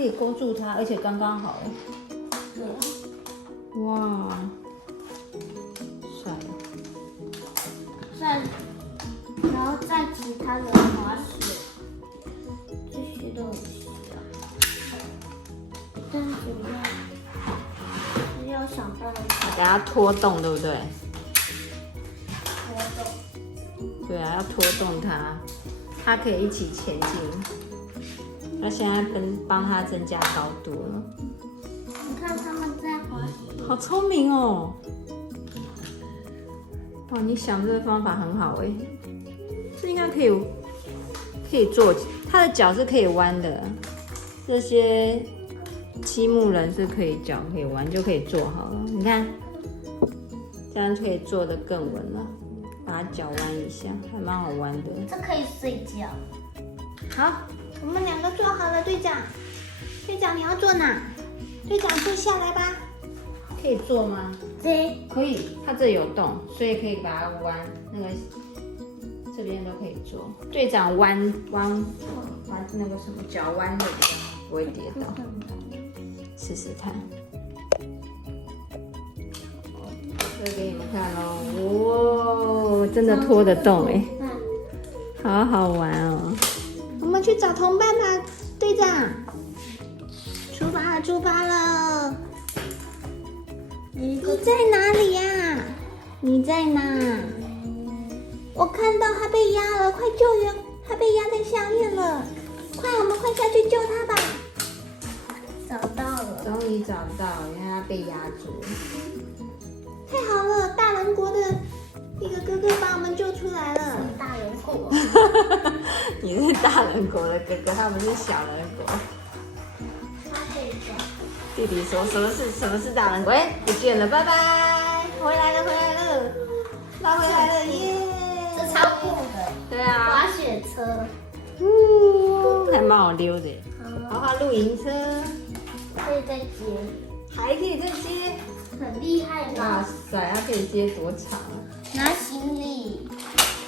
可以勾住它，而且刚刚好哎。对。哇，帅！然后再其他的滑雪，这些都很需要，但是主要是要想办法给它拖动，对不对？拖动。对啊，要拖动它，它可以一起前进。那现在帮它增加高度了。你看他们在滑雪，好聪明哦！哇，你想这个方法很好哎，这应该可以做，它的脚是可以弯的，这些积木人是脚可以弯，就可以做好了。你看，这样就可以做得更稳了，把脚弯一下，还蛮好弯的。这可以睡觉。好，我们2个做好了，队长。队长你要坐哪？队长坐下来吧。可以坐吗？可以，它这有洞，所以可以把它弯，那个这边都可以做。队长弯那个什么脚弯的比较不会跌倒，试试看。这给你们看喽，哇，真的拖得动哎，好好玩哦。我们去找同伴吧，队长。出发了！你在哪里呀？你在哪？我看到他被压了，快救援！他被压在下面了，快，我们快下去救他吧！找到了，终于找到，原来他被压住。太好了，大人国的一个哥哥把我们救出来了。大人国。你是大人国的哥哥，他们是小人国。弟弟说：“什么是大人国？哎，不见了，拜拜！回来了，拉回来了，耶！这超酷的。对啊，滑雪车，还蛮好溜的。豪华露营车，可以再接，还可以再接，很厉害哇吧？塞，它可以接多长啊？拿行李，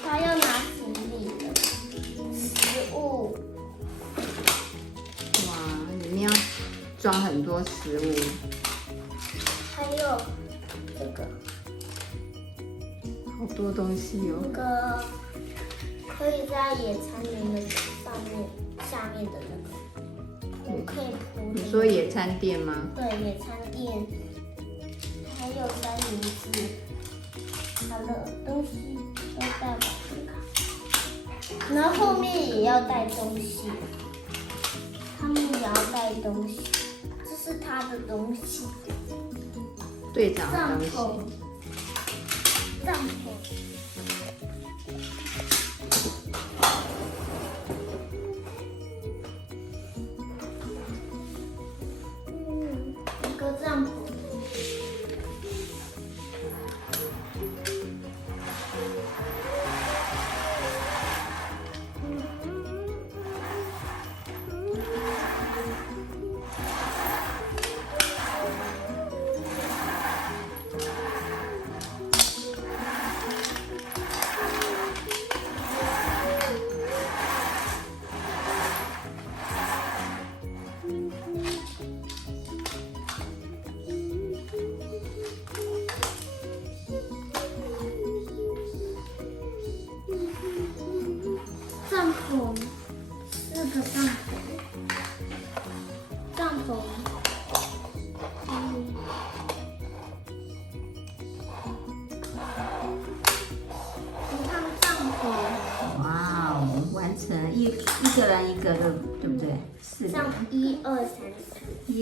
他要拿行李了，食物。哇，里面要装很多食物。还有这个，好多东西哦。那个可以在野餐棉的下面的那个，我们可以铺。你说野餐垫吗？对，野餐垫，还有三明治，好了，东西都带完了，然后后面也要带东西，他们也要带东西，这是他的东西，队长的帐东西。篷，帐篷。一个帐篷。帐篷，4个帐篷，帐篷，你看帐篷，哇哦，完成一个人一个的，对不对？4个。帐1、2、3、4。耶！